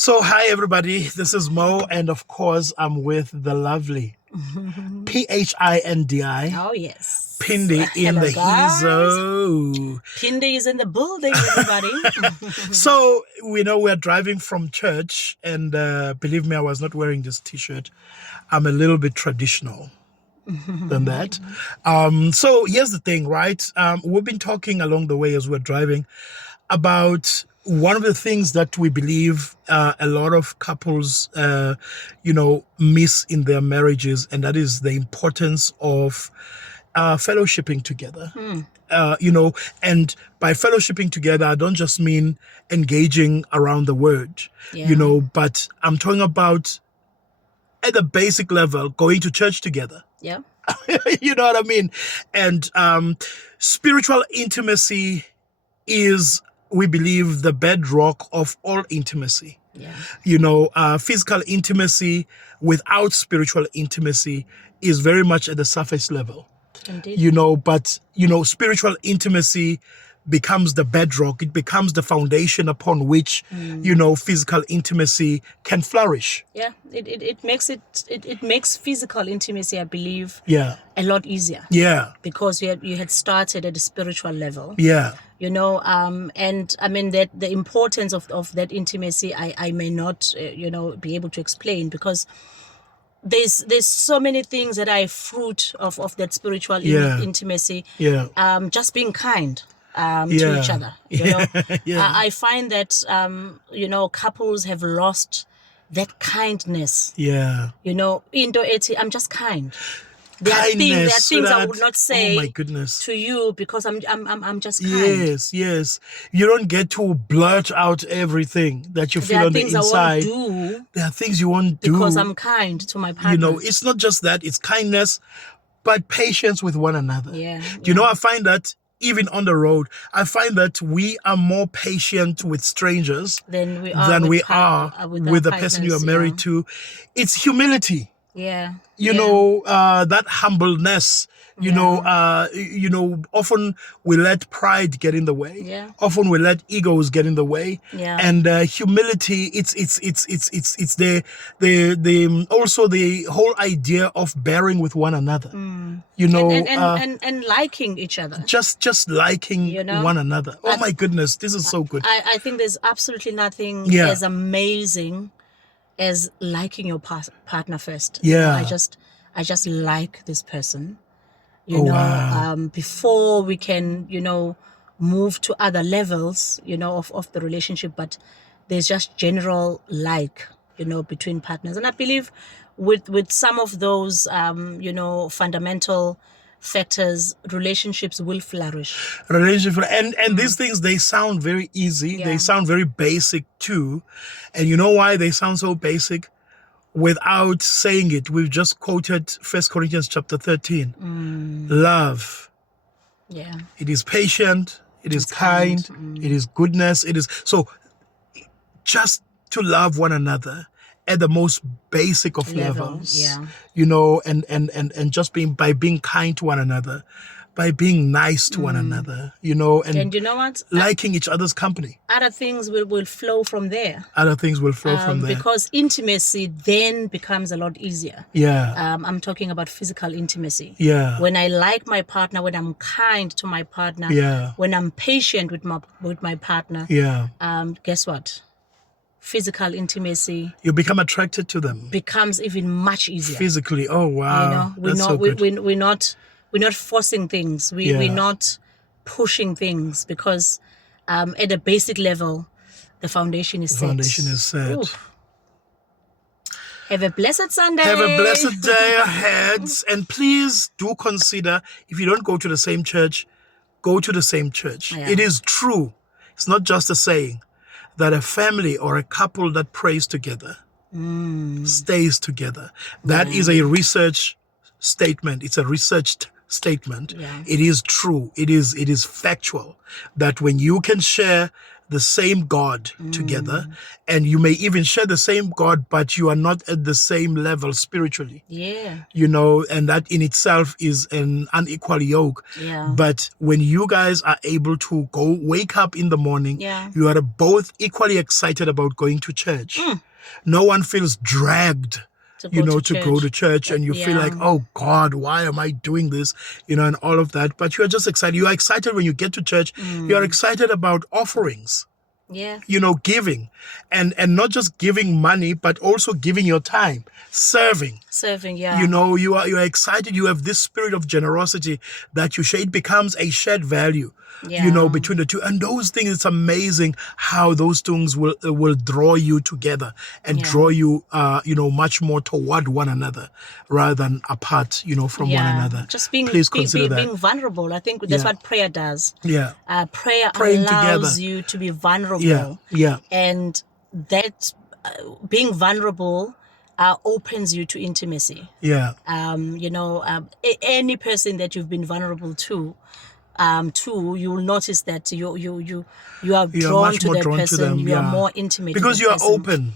So, hi everybody, this is Mo, and of course, I'm with the lovely Phindi, Oh, yes. Pindi in Hello, the guys. Hizo. Pindi is in the building, everybody. So, we know we're driving from church, and believe me, I was not wearing this t shirt. I'm a little bit traditional than that. So, here's the thing, right? We've been talking along the way as we're driving about one of the things that we believe a lot of couples, miss in their marriages, and that is the importance of fellowshipping together. And by fellowshipping together, I don't just mean engaging around the word, Yeah. but I'm talking about at the basic level, going to church together. Yeah. You know what I mean? And spiritual intimacy is, we believe, the bedrock of all intimacy. Yeah. Physical intimacy without spiritual intimacy is very much at the surface level. Indeed. But spiritual intimacy becomes the bedrock. It becomes the foundation upon which physical intimacy can flourish. Yeah. It makes physical intimacy, I believe, Yeah. a lot easier. Yeah. Because you had started at a spiritual level. Yeah. And I mean that the importance of that intimacy, I may not, be able to explain, because there's so many things that are fruit of that spiritual intimacy. Yeah. Just being kind to Yeah. each other. Yeah. I find that couples have lost that kindness. Yeah. Into it, I'm just kind. There are Kindness, things I would not say oh my goodness. to you because I'm just kind. Yes. You don't get to blurt out everything that you feel on the inside. There are things I won't do. There are things you won't do because I'm kind to my partner. It's not just that, it's kindness, but patience with one another. Yeah. I find that even on the road, I find that we are more patient with strangers than we are with the person you are married to. It's humility. Yeah. That humbleness, often we let pride get in the way. Yeah. Often we let egos get in the way. Yeah. And humility, it's the also the whole idea of bearing with one another. And liking each other. Just liking one another. Oh my goodness, this is so good. I think there's absolutely nothing as amazing as liking your partner first. Yeah. I just like this person. Wow. Before we can, move to other levels, of the relationship, but there's just general between partners. And I believe with some of those fundamental factors, relationships will flourish. And these things, they sound very easy. Yeah. They sound very basic too. And you know why they sound so basic? Without saying it, we've just quoted 1 Corinthians chapter 13. Love. Yeah. It is patient. It is kind. It is goodness. It is so just to love one another at the most basic of levels. Yeah. And just by being kind to one another, by being nice to one another, and you know what? Liking each other's company. Other things will flow from there. Other things will flow from there. Because intimacy then becomes a lot easier. Yeah. I'm talking about physical intimacy. Yeah. When I like my partner, when I'm kind to my partner, yeah. when I'm patient with my partner, yeah. Guess what? Physical intimacy, you become attracted to them, becomes even much easier physically. Oh wow. we're not forcing things. We're not pushing things, because at a basic level the foundation is set. Oof. Have a blessed Sunday. Have a blessed day ahead. And please do consider, if you don't go to the same church, go to the same church. Yeah. It is true. It's not just a saying that a family or a couple that prays together stays together. That is a research statement. It's a researched statement. Yeah. It is true. It is factual that when you can share the same God together, and you may even share the same God, but you are not at the same level spiritually. Yeah. And that in itself is an unequal yoke. Yeah. But when you guys are able to wake up in the morning, Yeah. you are both equally excited about going to church. No one feels dragged To go to to go church. to church, and you feel like, oh God, why am I doing this? And all of that. But you're just excited. You are excited when you get to church. You are excited about offerings, Yeah. giving, and not just giving money, but also giving your time, serving. Serving, yeah. You are excited. You have this spirit of generosity that you share. It becomes a shared value, Yeah. between the two. And those things, it's amazing how those things will draw you together and Yeah. draw you, much more toward one another rather than apart, from one another. Just being Please consider that. being vulnerable. I think that's Yeah. what prayer does. Yeah. Prayer Praying allows together. you to be vulnerable. Yeah. Yeah. And that being vulnerable opens you to intimacy. Yeah. Any person that you've been vulnerable to, you will notice that you are You are drawn much to more that drawn to person. them. You Yeah. are more intimate Because with you that are person. open.